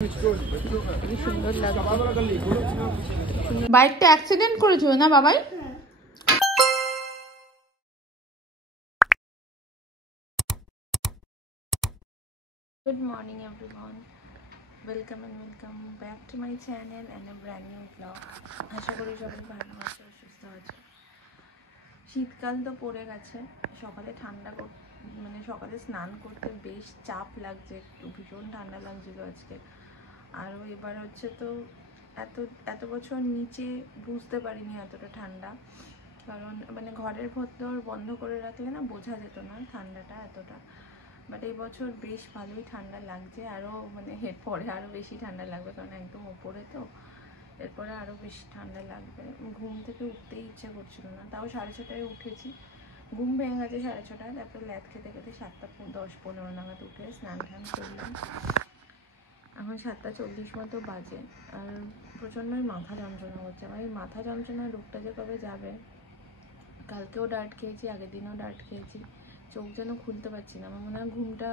সুন্দর লাগছে। বাইকটা অ্যাক্সিডেন্ট করেছিল না বাবাই? Good morning everyone, welcome back to my channel and a brand new vlog. আশা করি সবাই ভালো আছো, সুস্থ আছো। শীতকাল তো পড়ে গেছে, সকালে সকালে স্নান করতে বেশ চাপ লাগছে, একটু ভীষণ ঠান্ডা লাগছিল আজকে। আরও এবার হচ্ছে তো এত বছর নিচে বুঝতে পারিনি এতটা ঠান্ডা, কারণ ঘরের ভেতর বন্ধ করে রাখলে না বোঝা যেত না ঠান্ডাটা এতটা। বাট এই বছর বেশ ভালোই ঠান্ডা লাগছে, আরও এরপরে আরও বেশি ঠান্ডা লাগবে, কারণ একদম ওপরে তো, এরপরে আরও বেশি ঠান্ডা লাগবে। ঘুম থেকে উঠতেই ইচ্ছা করছিল না, তাও 6:30টায় উঠেছি। ঘুম ভেঙে গেছে 6:30টায়, তারপরে ল্যাদ খেতে 7:10-15 নাগাদ উঠে স্নান টান করলাম। এখন 7:40 মতো বাজে, আর প্রচণ্ডই মাথা যন্ত্রণা করছে। আমার এই মাথা যন্ত্রণার রোগটা যে কবে যাবে। কালকেও ডার্ট খেয়েছি, আগের দিনও ডার্ট খেয়েছি, চোখ যেন খুলতে পারছি না। আমার মনে হয় ঘুমটা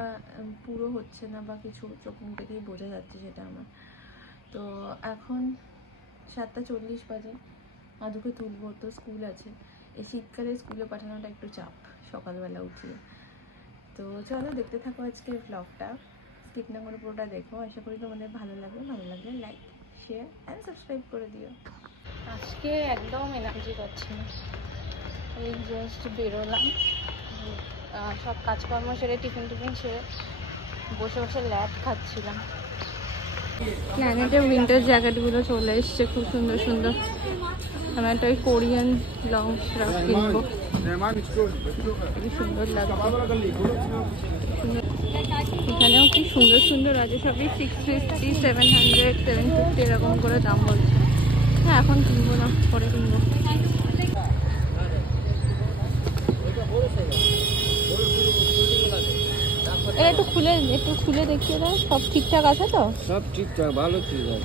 পুরো হচ্ছে না বা কিছু, চোখ মুখ থেকেই বোঝা যাচ্ছে সেটা আমার। তো এখন 7:40 বাজে, আদুকে তুলবো, তো স্কুল আছে। এই শীতকালে স্কুলে পাঠানোটা একটু চাপ সকালবেলা উঠিয়ে। তো চলো দেখতে থাকো আজকের ব্লগটা, স্কিপ না করে পুরোটা দেখো। আশা করি তোমাদের ভালো লাগবে লাইক, শেয়ার অ্যান্ড সাবস্ক্রাইব করে দিও। আজকে একদম এনার্জি পাচ্ছি না, এই জাস্ট বেরোলাম, সব কাজকর্ম সেরে টিফিন সেরে বসে বসে ল্যাট খাচ্ছিলাম। প্ল্যানেটের উইন্টার জ্যাকেটগুলো চলে এসছে, খুব সুন্দর সুন্দর। আমি একটা ওই কোরিয়ান লং ফ্রক কিনবো, খুবই সুন্দর লাগছে। এখানেও কি সুন্দর সুন্দর আছে, সবই 650, 700, 750 এরকম করে দাম বলছে। হ্যাঁ এখন কিনবো না, পরে কিনবো। একটু খুলে দেখিয়ে দাও, সব ঠিকঠাক আছে তো? सब ठीक ठाक, ভালো चीज है।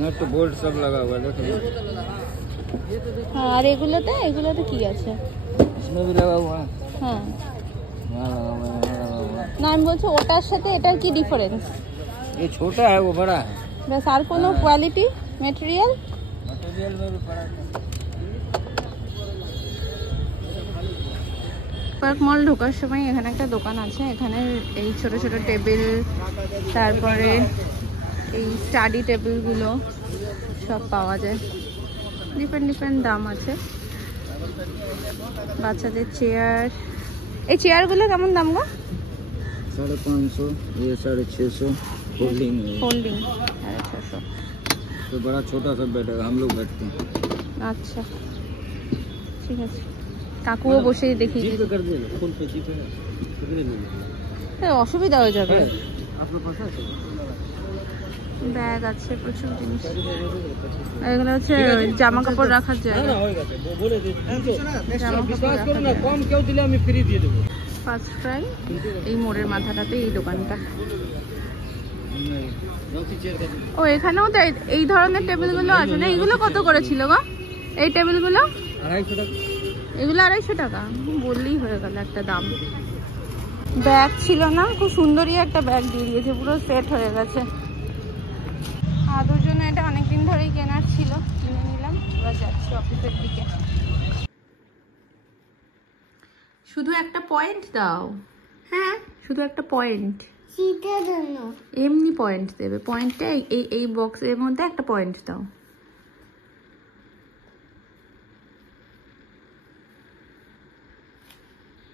नट बोल्ट सब लगा हुआ है, देखो। हाँ, और एगुलोते কি আছে? इसमें भी लगा हुआ है। हाँ, यहाँ लगा हुआ है, यहाँ लगा हुआ है। না আমি বলছি ওটার সাথে এটার কি ডিফারেন্স? ये छोटा है, वो बड़ा है। बस আর কোনো কোয়ালিটি ম্যাটেরিয়াল में भी बड़ा है। পার্ক মল ঢোকার সময় এখানে একটা দোকান আছে, এখানে এই ছোট ছোট টেবিল, তারপরে এই স্টাডি টেবিলগুলো সব পাওয়া যায়, ডিফারেন্ট দাম আছে। বাচ্চাদের চেয়ার, এই চেয়ারগুলো কেমন দাম গো? 550, ये 650 फोल्डिंग। 650। तो बड़ा छोटा सब बैठेगा, हम लोग बैठते हैं। আচ্ছা ঠিক আছে, কাকুও বসে দেখি कर दे, फुल पे जीप है, অসুবিধা হয়ে যাবে। आपको पता है? ব্যাগ আছে, প্রচুর জিনিস। এগুলো হচ্ছে জামা কাপড় রাখার জায়গা। কম কেউ দিলে আমি ফ্রি দিয়ে দেবো। ফার্স্ট ফ্রাই এই মোড়ের মাথাটাতে এই দোকানটা। ও এখানেও তো এই ধরনের টেবিলগুলো আছে না? এইগুলো কত করে ছিল গো এই টেবিলগুলো? 250 টাকা। এগুলো 250 টাকা, বললেই হয়ে গেল একটা দাম। ব্যাগ ছিল না, খুব সুন্দরই একটা ব্যাগ দিয়ে দিয়েছে, পুরো সেট হয়ে গেছে। আদুর জন্য এটা অনেকদিন ধরেই কেনার ছিল, কিনে নিলাম। এবার যাচ্ছি অফিসের দিকে। শুধু একটা পয়েন্ট দাও। হ্যাঁ, শুধু একটা পয়েন্ট, এমনি পয়েন্ট দেবে। পয়েন্টটা এই বক্সের মধ্যে একটা পয়েন্ট দাও।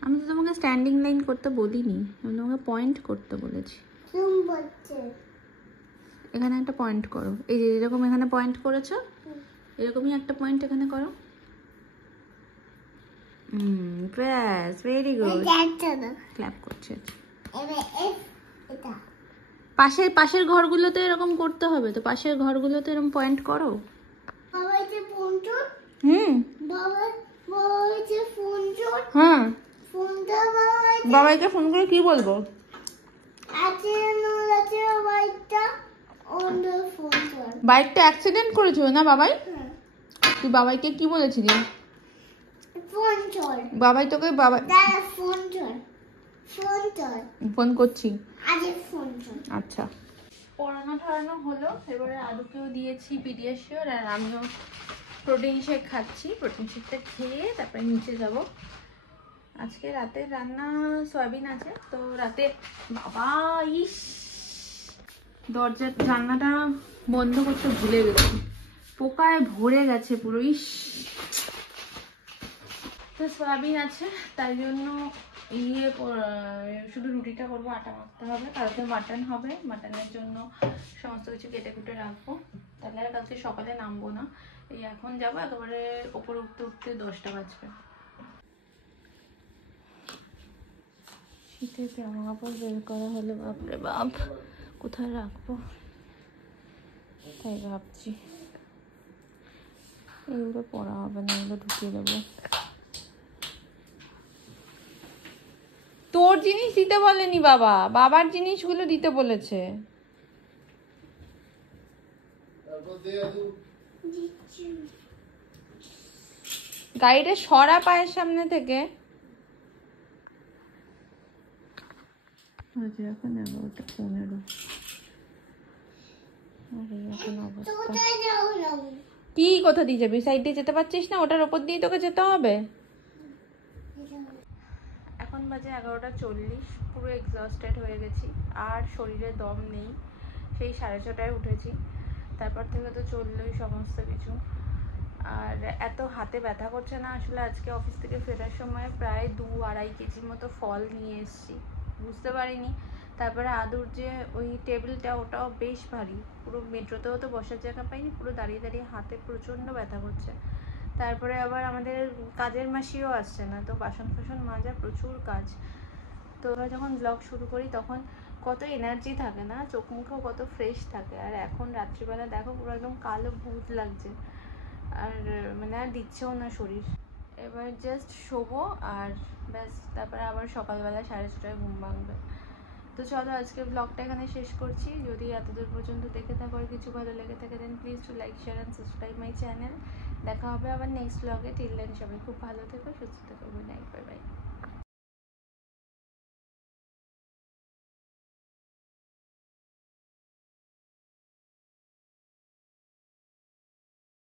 আমি তো তোমাকে স্ট্যান্ডিং লাইন করতে বলিনি, আমি তোমাকে পয়েন্ট করতে বলেছি। এখানে একটা পয়েন্ট করো, এই যে এরকম এখানে পয়েন্ট করেছো, এরকমই একটা পয়েন্ট এখানে করো। ব্যাস, ভেরি গুড, ক্ল্যাপ করছে। পাশের ঘরগুলোতে এরকম করতে হবে তো, পাশের ঘরগুলোতে এরকম পয়েন্ট করো। হ্যাঁ, বাবাইকে ফোন করে কি বলবো? বাইকটা অ্যাক্সিডেন্ট করেছিল না বাবাই? তুই বাবাইকে কি বলেছিলি? বাবাই তোকে ফোন করছি। আচ্ছা, পড়ানো ঠড়ানো হলো, এবারে আলুকেও দিয়েছি পিডিয়াশিওর, আর আমিও প্রোটিন শেক খাচ্ছি। প্রোটিন শেকটা খেয়ে তারপরে নিচে যাব। আজকে রাতের রান্না সয়াবিন আছে, তো রাতে বাবা ইস দরজার জানলাটা বন্ধ করতে ভুলে গেছি, পোকায় ভরে গেছে পুরো। ইস, তো সয়াবিন আছে তাই জন্য শুধু রুটিটা করবো, আটা মাখতে হবে। কালকে মাটন হবে, মাটনের জন্য সমস্ত কিছু কেটে কুটে রাখবো, তাহলে আর কালকে সকালে নামবো না। এই এখন যাবো, একেবারে ওপরে উঠতে উঠতে 10টা বাজবে। শীতের জামা কাপড় বের করা হলো, বাপরে বাপ কোথায় রাখবো তাই ভাবছি। এগুলো পরা হবে না, এগুলো ঢুকিয়ে দেবো। তোর জিনিস দিতে বলেনি বাবা, বাবার জিনিসগুলো দিতে বলেছে। গাড়িটা সরা পায়ের সামনে থেকে। এখন 11:15। আরে এখন অবস্থা কি, কোথা দিয়ে যাবি? সাইড দিয়ে যেতে পারছিস না? ওটার ওপর দিয়ে তোকে যেতে হবে। এখন বাজে 11:40, পুরো এক্সস্টেড হয়ে গেছি, আর শরীরে দম নেই। সেই 6:30টায় উঠেছি, তারপর থেকে তো চললোই সমস্ত কিছু। আর এত হাতে ব্যথা করছে না আসলে। আজকে অফিস থেকে ফেরার সময় প্রায় 2-2.5 কেজির মতো ফল নিয়ে এসেছি, বুঝতে পারিনি। তারপরে আদুর যে ওই টেবিলটা, ওটাও বেশ ভারী, পুরো মেট্রোতেও তো বসার জায়গা পাইনি, পুরো দাঁড়িয়ে দাঁড়িয়ে হাতে প্রচণ্ড ব্যথা করছে। তারপরে আবার আমাদের কাজের মাসিও আসছে না, তো বাসন ফাসন মাজা, প্রচুর কাজ। তো যখন ব্লগ শুরু করি তখন কত এনার্জি থাকে না, চোখ মুখেও কত ফ্রেশ থাকে, আর এখন রাত্রিবেলা দেখো পুরো একদম কালো ভূত লাগছে, আর মানে আর দিচ্ছেও না শরীর। এবার জাস্ট শোবো আর ব্যাস, তারপরে আবার সকালবেলা 6:30টায় ঘুম ভাঙবে। তো চলো আজকে ব্লগটা এখানে শেষ করছি। যদি এতদূর পর্যন্ত দেখে থাকো আর কিছু ভালো লেগে থাকে, then please do like, share and subscribe my channel. দেখা হবে আবার নেক্সট ব্লগে। টিল দেন সবাই খুব ভালো থেকো, সুস্থ থেকো। Good night, bye bye.